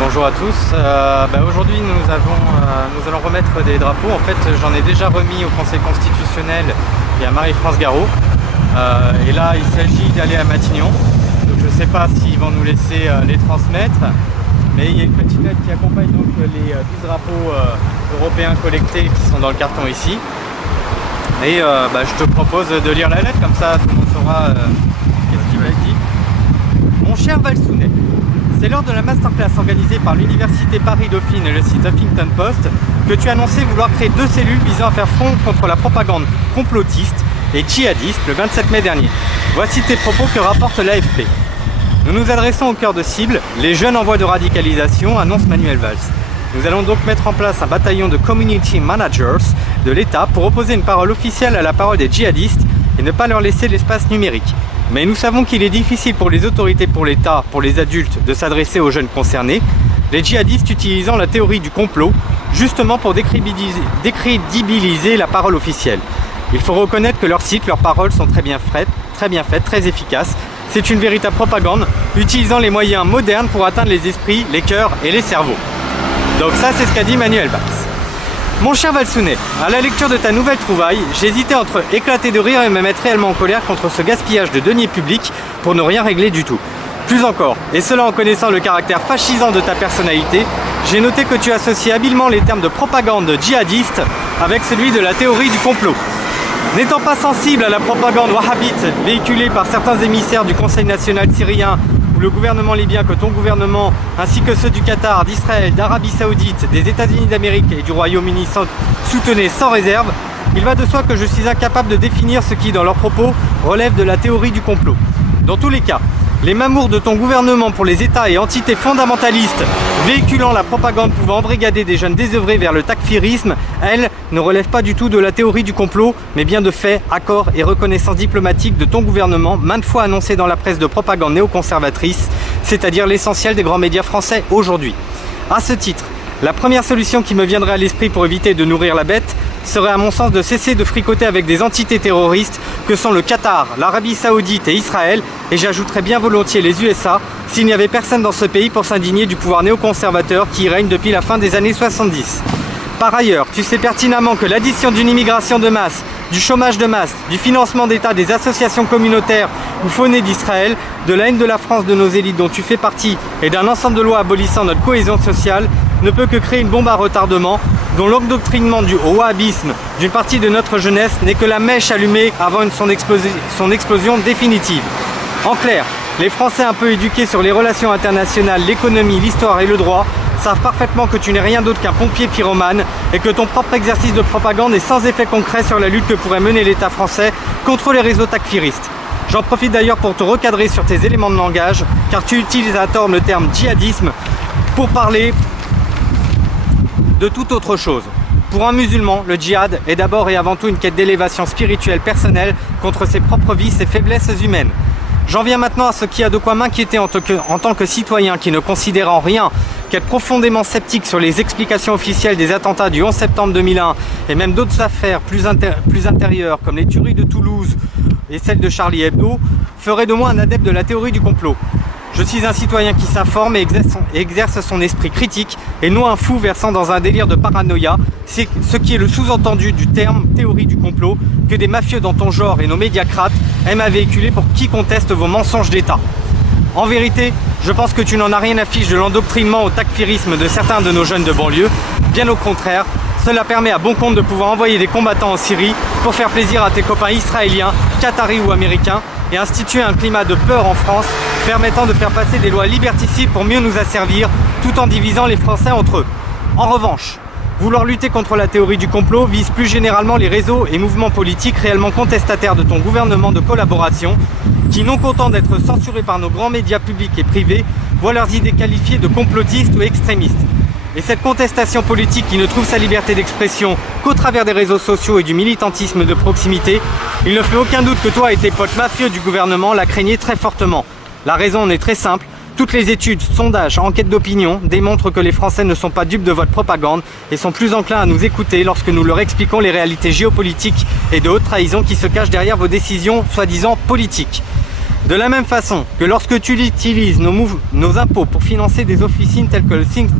Bonjour à tous, aujourd'hui nous allons remettre des drapeaux. En fait j'en ai déjà remis au Conseil constitutionnel et à Marie-France Garot. Et là il s'agit d'aller à Matignon. Donc je ne sais pas s'ils vont nous laisser les transmettre. Mais il y a une petite lettre qui accompagne donc les 10 drapeaux européens collectés qui sont dans le carton ici. Et je te propose de lire la lettre, comme ça tout le monde saura qu'est-ce qu'il va être dit. Mon cher Valsounet, c'est lors de la masterclass organisée par l'Université Paris-Dauphine et le site Huffington Post que tu as annoncé vouloir créer 2 cellules visant à faire front contre la propagande complotiste et djihadiste le 27 mai dernier. Voici tes propos que rapporte l'AFP. Nous nous adressons au cœur de cible, les jeunes en voie de radicalisation, annonce Manuel Valls. Nous allons donc mettre en place un bataillon de community managers de l'État pour opposer une parole officielle à la parole des djihadistes et ne pas leur laisser l'espace numérique. Mais nous savons qu'il est difficile pour les autorités, pour l'État, pour les adultes de s'adresser aux jeunes concernés, les djihadistes utilisant la théorie du complot justement pour décrédibiliser la parole officielle. Il faut reconnaître que leurs sites, leurs paroles sont très bien faites, très efficaces. C'est une véritable propagande utilisant les moyens modernes pour atteindre les esprits, les cœurs et les cerveaux. Donc ça c'est ce qu'a dit Manuel Valls. Mon cher Valsounet, à la lecture de ta nouvelle trouvaille, j'hésitais entre éclater de rire et me mettre réellement en colère contre ce gaspillage de deniers publics pour ne rien régler du tout. Plus encore, et cela en connaissant le caractère fascisant de ta personnalité, j'ai noté que tu associes habilement les termes de propagande djihadiste avec celui de la théorie du complot. N'étant pas sensible à la propagande wahhabite véhiculée par certains émissaires du Conseil national syrien ou le gouvernement libyen que ton gouvernement, ainsi que ceux du Qatar, d'Israël, d'Arabie Saoudite, des États-Unis d'Amérique et du Royaume-Uni soutenaient sans réserve, il va de soi que je suis incapable de définir ce qui, dans leurs propos, relève de la théorie du complot. Dans tous les cas, les mamours de ton gouvernement pour les États et entités fondamentalistes véhiculant la propagande pouvant embrigader des jeunes désœuvrés vers le takfirisme, elles, ne relèvent pas du tout de la théorie du complot, mais bien de faits, accords et reconnaissance diplomatique de ton gouvernement, maintes fois annoncés dans la presse de propagande néoconservatrice, c'est-à-dire l'essentiel des grands médias français aujourd'hui. À ce titre, la première solution qui me viendrait à l'esprit pour éviter de nourrir la bête serait à mon sens de cesser de fricoter avec des entités terroristes que sont le Qatar, l'Arabie Saoudite et Israël, et j'ajouterais bien volontiers les USA, s'il n'y avait personne dans ce pays pour s'indigner du pouvoir néoconservateur qui y règne depuis la fin des années 70. Par ailleurs, tu sais pertinemment que l'addition d'une immigration de masse, du chômage de masse, du financement d'État des associations communautaires ou faunées d'Israël, de la haine de la France de nos élites dont tu fais partie et d'un ensemble de lois abolissant notre cohésion sociale ne peut que créer une bombe à retardement dont l'endoctrinement au wahhabisme d'une partie de notre jeunesse n'est que la mèche allumée avant son explosion définitive. En clair, les Français un peu éduqués sur les relations internationales, l'économie, l'histoire et le droit savent parfaitement que tu n'es rien d'autre qu'un pompier pyromane et que ton propre exercice de propagande est sans effet concret sur la lutte que pourrait mener l'État français contre les réseaux takfiristes. J'en profite d'ailleurs pour te recadrer sur tes éléments de langage, car tu utilises à tort le terme djihadisme pour parler de toute autre chose. Pour un musulman, le djihad est d'abord et avant tout une quête d'élévation spirituelle personnelle contre ses propres vices et faiblesses humaines. J'en viens maintenant à ce qui a de quoi m'inquiéter en tant que citoyen qui ne considère en rien qu'être profondément sceptique sur les explications officielles des attentats du 11 septembre 2001 et même d'autres affaires plus intérieures comme les tueries de Toulouse et celles de Charlie Hebdo ferait de moi un adepte de la théorie du complot. Je suis un citoyen qui s'informe et exerce son esprit critique et non un fou versant dans un délire de paranoïa, c'est ce qui est le sous-entendu du terme théorie du complot que des mafieux dans ton genre et nos médiacrates aiment à véhiculer pour qui conteste vos mensonges d'État. En vérité, je pense que tu n'en as rien à fiche de l'endoctrinement au takfirisme de certains de nos jeunes de banlieue. Bien au contraire, cela permet à bon compte de pouvoir envoyer des combattants en Syrie pour faire plaisir à tes copains israéliens, qataris ou américains et instituer un climat de peur en France permettant de faire passer des lois liberticides pour mieux nous asservir tout en divisant les Français entre eux. En revanche, vouloir lutter contre la théorie du complot vise plus généralement les réseaux et mouvements politiques réellement contestataires de ton gouvernement de collaboration qui, non contents d'être censurés par nos grands médias publics et privés, voient leurs idées qualifiées de complotistes ou extrémistes. Et cette contestation politique qui ne trouve sa liberté d'expression qu'au travers des réseaux sociaux et du militantisme de proximité, il ne fait aucun doute que toi et tes potes mafieux du gouvernement la craignez très fortement. La raison en est très simple, Toutes les études, sondages, enquêtes d'opinion démontrent que les Français ne sont pas dupes de votre propagande et sont plus enclins à nous écouter lorsque nous leur expliquons les réalités géopolitiques et de haute trahison qui se cachent derrière vos décisions soi-disant politiques. De la même façon que lorsque tu utilises nos impôts pour financer des officines telles que le think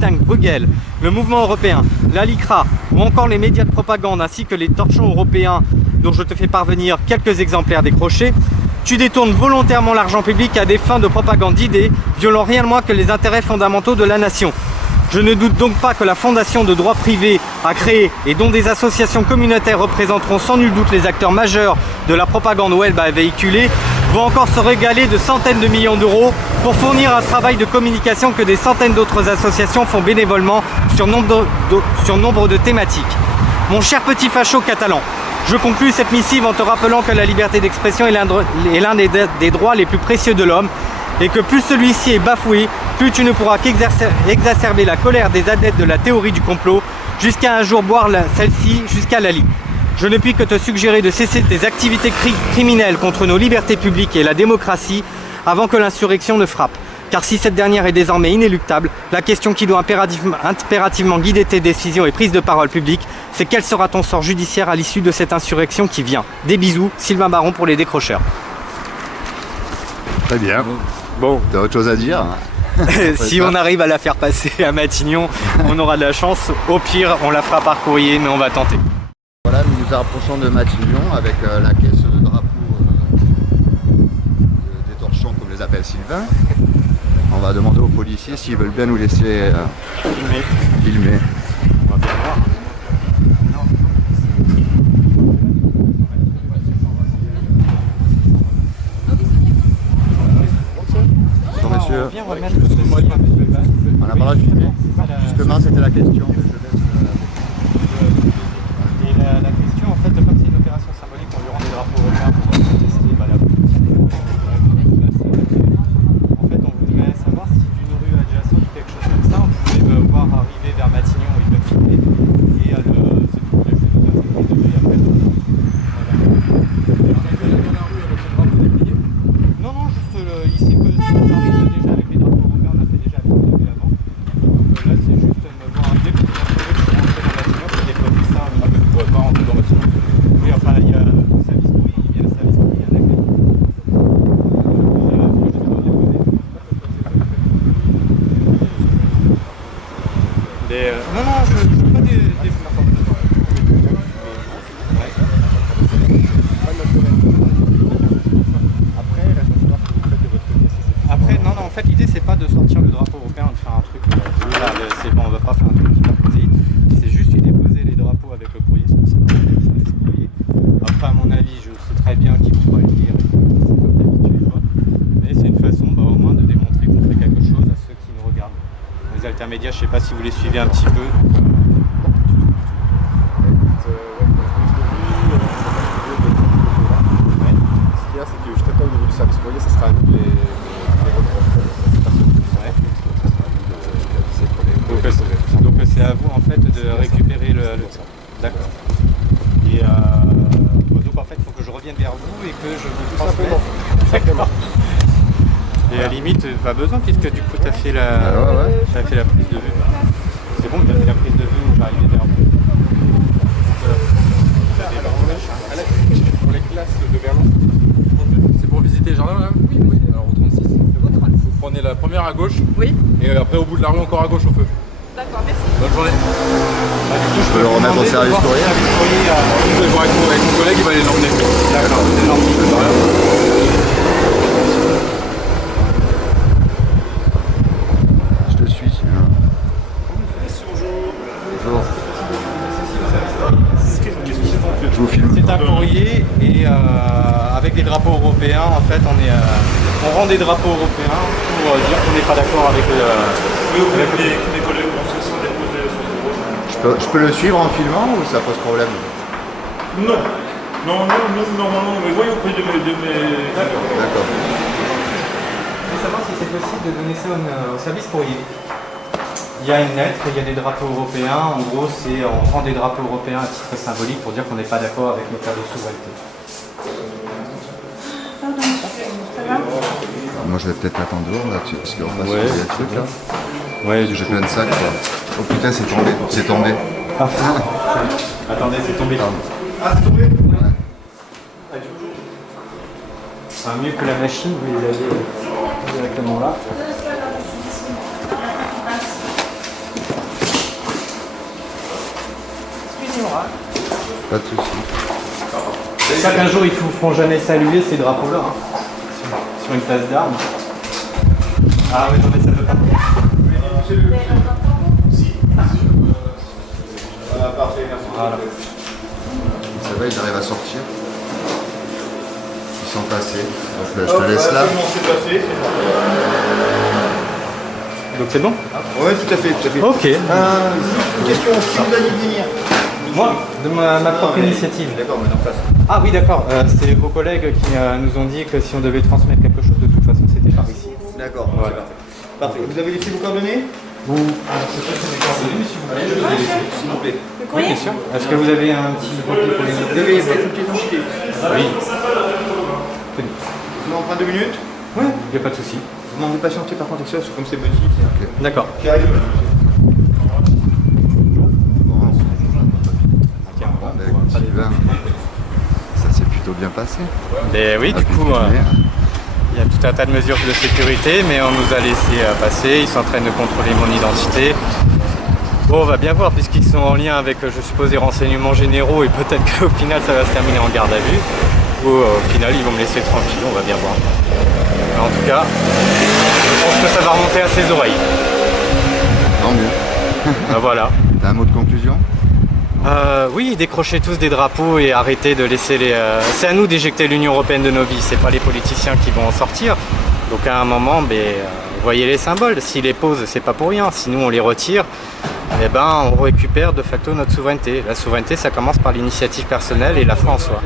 tank Bruegel, le mouvement européen, la LICRA ou encore les médias de propagande ainsi que les torchons européens dont je te fais parvenir quelques exemplaires décrochés, tu détournes volontairement l'argent public à des fins de propagande d'idées, violant rien de moins que les intérêts fondamentaux de la nation. Je ne doute donc pas que la fondation de droit privé a créé et dont des associations communautaires représenteront sans nul doute les acteurs majeurs de la propagande web à véhiculer, vont encore se régaler de centaines de millions d'euros pour fournir un travail de communication que des centaines d'autres associations font bénévolement sur nombre de thématiques. Mon cher petit facho catalan, je conclus cette missive en te rappelant que la liberté d'expression est l'un des droits les plus précieux de l'homme et que plus celui-ci est bafoué, plus tu ne pourras qu'exacerber la colère des adeptes de la théorie du complot jusqu'à un jour boire celle-ci jusqu'à la lie. Je ne puis que te suggérer de cesser tes activités criminelles contre nos libertés publiques et la démocratie avant que l'insurrection ne frappe. Car si cette dernière est désormais inéluctable, la question qui doit impérativement guider tes décisions et prises de parole publiques, c'est quel sera ton sort judiciaire à l'issue de cette insurrection qui vient. Des bisous, Sylvain Baron pour les décrocheurs. Très bien. Bon, t'as autre chose à dire? Si on arrive à la faire passer à Matignon, on aura de la chance. Au pire, on la fera par courrier, mais on va tenter. Voilà, nous nous approchons de Matignon avec la caisse de drapeau des torchons, comme les appelle Sylvain. On va demander aux policiers s'ils veulent bien nous laisser filmer. On va bien voir. Bonjour monsieur. Viens, on va mettre le dossier. On n'a pas le droit de filmer. Justement, c'était la question. Et la question, en fait, comme c'est une opération symbolique, on lui rend des drapeaux européens pour protester la politique. En fait, on voudrait savoir si d'une rue adjacente ou quelque chose comme ça, on pouvait voir arriver vers Matignon où ils peuvent filmer. Et c'est tout, je vais nous interroger de lui après. Non, non, juste ici, que si on arrive déjà avec les drapeaux européens, on a fait déjà avec les drapeaux avant. Là, c'est juste me voir arriver pour que je rentre dans Matignon, pour déposer ça. Ah, mais vous ne pourrez pas rentrer dans Matignon. Oui, enfin, il y a le service courrier, il y a le service courrier à l'accueil. Non, non, je ne veux pas des Après, non, non, en fait, l'idée, c'est pas de sortir le drapeau européen, de faire un truc. Voilà, c'est bon, on va pas faire un truc qui va poser. C'est juste de déposer les drapeaux avec le courrier, c'est pour ça qu'on a le service courrier. Après, à mon avis, je sais très bien qu'ils vont pas le lire, c'est comme d'habitude, quoi. Mais c'est une façon, au moins, de démontrer qu'on fait quelque chose à ceux qui nous regardent. Les intermédiaires, je sais pas si vous les suivez un petit peu. Donc, Ce qu'il y a, c'est que juste après, au niveau du service courrier, ça sera à nous de les reprendre. donc c'est à vous en fait de récupérer le... D'accord. Et donc en fait il faut que je revienne vers vous et que je vous transmette. D'accord. Et à la limite, pas besoin puisque du coup tu as fait t'as fait la prise de vue. C'est bon, tu as fait la prise de vue où j'arrivais vers vous. Pour les classes de Berlin, c'est pour visiter les jardins, madame? Oui. Alors au 36. Vous prenez la première à gauche. Oui. Et après au bout de la rue encore à gauche au feu. D'accord, merci. Bonne journée. Je peux le remettre au service courrier. Vous pouvez voir avec mon collègue, il va aller l'emmener. D'accord, c'est gentil. Je te suis, Sylvain. Bonjour. Je vous filme. C'est un courrier et avec des drapeaux européens, en fait, on rend des drapeaux européens pour dire qu'on n'est pas d'accord avec Les collègues vont se sont déposés sur le bureau. Je peux le suivre en filmant ou ça pose problème? Non. Non, normalement, mais voyez auprès de mes... D'accord. Je veux savoir si c'est possible de donner ça au service courrier. Il y a une lettre, il y a des drapeaux européens. En gros, on rend des drapeaux européens à titre symbolique pour dire qu'on n'est pas d'accord avec nos terres de souveraineté. Pardon, ça va? moi je vais peut-être attendre dehors là, parce qu'on passe Ouais, sur les trucs là. Ouais, J'ai plein de sacs quoi. Oh putain, c'est tombé, c'est tombé. Attendez, c'est tombé. Pardon. Ah, c'est tombé? C'est mieux que la machine, vous les avez directement là. Pas de soucis. J'espère qu'un jour ils ne feront jamais saluer ces drapeaux-là, hein, sur une place d'armes. Ah oui, non mais ça peut pas. Voilà. Ça va, ils arrivent à sortir. Ils sont passés. Donc là, je te laisse là. Donc c'est bon? Ouais, tout à fait, tout à fait. Ok. Une question, si vous alliez venir. Moi, de ma propre initiative. D'accord, mais en face. Ah oui, d'accord. C'est vos collègues qui nous ont dit que si on devait transmettre quelque chose, de toute façon, c'était par ici. D'accord, Ouais. c'est parfait. Parfait. Vous avez laissé vos coordonnées? Vous... S'il vous plaît. Oui, bien sûr. Est-ce que vous avez un petit papier pour les Vous noter? avez votre identité. Oui. Je vous en prends 2 minutes. Oui, il n'y a pas de souci. Vous demandez de patienter par contre, ça, comme c'est petit. D'accord. Qui arrive. Bon, ben, Sylvain, ça s'est plutôt bien passé. Et oui, Ah, du puis, coup, mais, il y a tout un tas de mesures de sécurité, mais on nous a laissé passer. Ils sont en train de contrôler mon identité. Bon, on va bien voir, puisqu'ils sont en lien avec, je suppose, des renseignements généraux, et peut-être qu'au final, ça va se terminer en garde à vue. Ou au final, ils vont me laisser tranquille, on va bien voir. Mais en tout cas, je pense que ça va remonter à ses oreilles. Tant mieux. Ben voilà. T'as un mot de conclusion? Oui, décrochez tous des drapeaux et arrêtez de laisser les... C'est à nous d'éjecter l'Union Européenne de nos vies, c'est pas les politiciens qui vont en sortir. Donc à un moment, voyez les symboles. S'ils les posent, c'est pas pour rien. Si nous on les retire, eh ben, on récupère de facto notre souveraineté. La souveraineté, ça commence par l'initiative personnelle et la foi en soi.